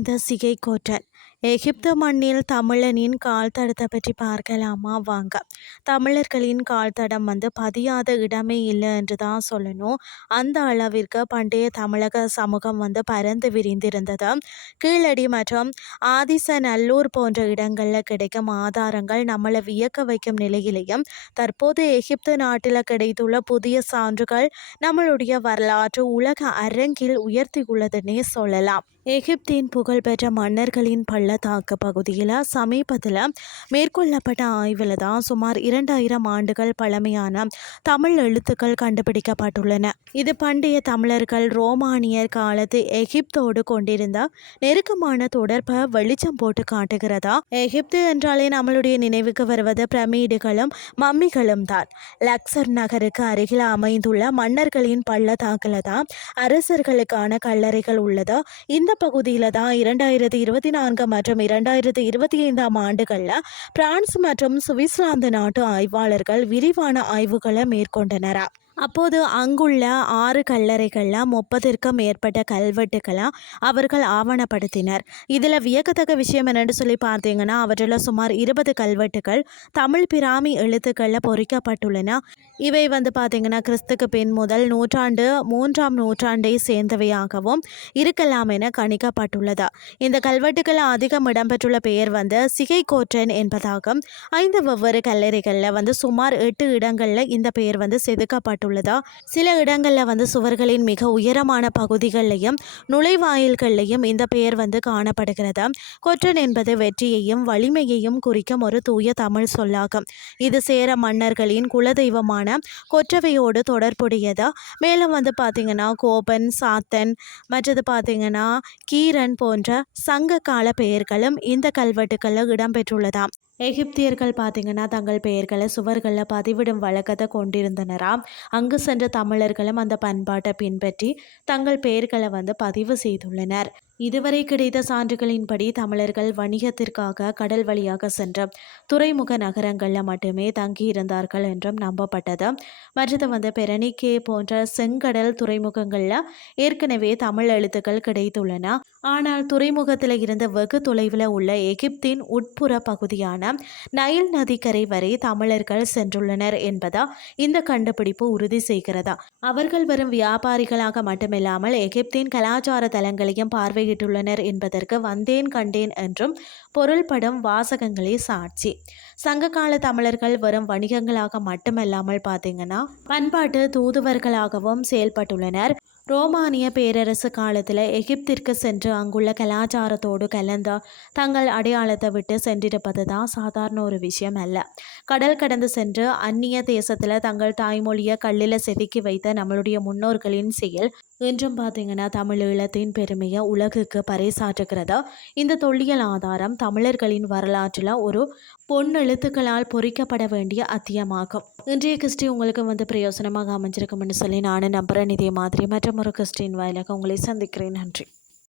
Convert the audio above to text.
இந்த சிகை கோட்டன் எகிப்து மண்ணில் தமிழனின் கால் தடத்தை பற்றி பார்க்கலாமா வாங்க. தமிழர்களின் கால் தடம் பதியாத இடமே இல்லை என்று தான் சொல்லணும். அந்த அளவிற்கு பண்டைய தமிழக சமூகம் பரந்து விரிந்திருந்தது. கீழடி மற்றும் ஆதிசநல்லூர் போன்ற இடங்களில் கிடைக்கும் ஆதாரங்கள் நம்மளை வியக்க வைக்கும் நிலையிலையும் தற்போது எகிப்து நாட்டில் கிடைத்துள்ள புதிய சான்றுகள் நம்மளுடைய வரலாற்று உலக அரங்கில் உயர்த்தியுள்ளதுன்னே சொல்லலாம். எகிப்தின் புகழ்பெற்ற மன்னர்களின் பள்ளத்தாக்கு பகுதியில் சமீபத்தில் மேற்கொள்ளப்பட்ட ஆய்வில் தான் சுமார் 2000 ஆண்டுகள் பழமையான தமிழ் எழுத்துக்கள் கண்டுபிடிக்கப்பட்டுள்ளன. இது பண்டைய தமிழர்கள் ரோமானியர் காலத்து எகிப்தோடு கொண்டிருந்த நெருக்கமான தொடர்பை வெளிச்சம் போட்டு காட்டுகிறதா. எகிப்து என்றாலே நம்மளுடைய நினைவுக்கு வருவது பிரமிடுகளும் மம்மிகளும் தான். லக்சர் நகருக்கு அருகில் அமைந்துள்ள மன்னர்களின் பள்ளத்தாக்கில் தான் அரசர்களுக்கான கல்லறைகள் உள்ளது. இந்த பகுதியில் தான் 2024 மற்றும் 2025 ஆண்டுகளில் பிரான்ஸ் மற்றும் சுவிட்சர்லாந்து நாட்டு ஆய்வாளர்கள் விரிவான ஆய்வுகளை மேற்கொண்டனர். அப்போது அங்குள்ள 6 கல்லறைகளில் 30க்கும் மேற்பட்ட கல்வெட்டுக்களை அவர்கள் ஆவணப்படுத்தினர். இதில் வியக்கத்தக்க விஷயம் என்னென்னு சொல்லி பார்த்தீங்கன்னா, அவற்றில் சுமார் 20 கல்வெட்டுகள் தமிழ் பிராமி எழுத்துக்களில் பொறிக்கப்பட்டுள்ளன. இவை பார்த்தீங்கன்னா கிறிஸ்துக்கு பின் முதல் நூற்றாண்டு 3ஆம் நூற்றாண்டை சேர்ந்தவையாகவும் இருக்கலாம் என கணிக்கப்பட்டுள்ளது. இந்த கல்வெட்டுக்கள் அதிகம் இடம்பெற்றுள்ள பெயர் சிகை கோட்டன் என்பதாகும். 5 வெவ்வேறு கல்லறைகளில் சுமார் 8 இடங்களில் இந்த பெயர் செதுக்கப்பட்டுள்ளது. சில இடங்கள்ல சுவர்களின் மிக உயரமான பகுதிகளிலையும் நுழைவாயில்கள்லையும் இந்த பெயர் காணப்படுகிறது. கொற்றன் என்பது வெற்றியையும் வலிமையையும் குறிக்கும் ஒரு தூய தமிழ் சொல்லாகும். இது சேர மன்னர்களின் குலதெய்வமான கொற்றவையோடு தொடர்புடையது. மேலும் பார்த்தீங்கன்னா கோபன், சாத்தன், மற்றது பார்த்தீங்கன்னா கீரன் போன்ற சங்க கால பெயர்களும் இந்த கல்வெட்டுக்களில் இடம்பெற்றுள்ளதாம். எகிப்தியர்கள் பார்த்தீங்கன்னா தங்கள் பெயர்களை சுவர்களில் பதிவிடும் வழக்கத்தை கொண்டிருந்தனராம். அங்கு சென்ற தமிழர்களும் அந்த பண்பாட்டை பின்பற்றி தங்கள் பெயர்களை பதிவு செய்துள்ளனர். இதுவரை கிடைத்த சான்றுகளின்படி தமிழர்கள் வணிகத்திற்காக கடல் வழியாக சென்ற துறைமுக நகரங்களில் மட்டுமே தங்கியிருந்தார்கள் என்றும் நம்பப்பட்டது. மற்றது பெரனிக்கே போன்ற செங்கடல் துறைமுகங்களில் ஏற்கனவே தமிழ் எழுத்துக்கள் கிடைத்துள்ளன. ஆனால் துறைமுகத்தில் இருந்து வெகு தொலைவில் உள்ள எகிப்தின் உட்புற பகுதியான நைல் நதிக்கரை வரை தமிழர்கள் சென்றுள்ளனர் என்பதா இந்த கண்டுபிடிப்பு உறுதி செய்கிறதா. அவர்கள் வரும் வியாபாரிகளாக மட்டுமில்லாமல் எகிப்தின் கலாச்சார தலங்களையும் பார்வையிட்டுள்ளனர் என்பதற்கு வந்தேன் கண்டேன் என்றும் பொருள்படும் வாசகங்களே சாட்சி. சங்ககால தமிழர்கள் வரும் வணிகங்களாக மட்டுமல்லாமல் பார்த்தீங்கன்னா பண்பாட்டு தூதுவர்களாகவும் செயல்பட்டுள்ளனர். ரோமானிய பேரரசு காலத்தில் எகிப்திற்கு சென்று அங்குள்ள கலாச்சாரத்தோடு கலந்த தங்கள் அடையாளத்தை விட்டு சென்றிருப்பது தான் சாதாரண ஒரு விஷயம் அல்ல. கடல் கடந்து சென்று அந்நிய தேசத்தில் தங்கள் தாய்மொழியை கல்லில் செதுக்கி வைத்த நம்மளுடைய முன்னோர்களின் செயல் என்றும் பார்த்தீங்கன்னா தமிழ் ஈழத்தின் பெருமையை உலகுக்கு பறைசாற்றுகிறது. இந்த தொல்லியல் ஆதாரம் தமிழர்களின் வரலாற்றில் ஒரு பொன்னெழுத்துக்களால் பொறிக்கப்பட வேண்டிய அத்தியமாகும். இன்றைய கிறிஸ்டி உங்களுக்கு பிரயோசனமாக அமைஞ்சிருக்கும்னு சொல்லி நானும் நம்புகிறேன். இதே மாதிரி மற்றும் ஒரு கிறிஸ்டின் வாயிலாக உங்களை சந்திக்கிறேன். நன்றி.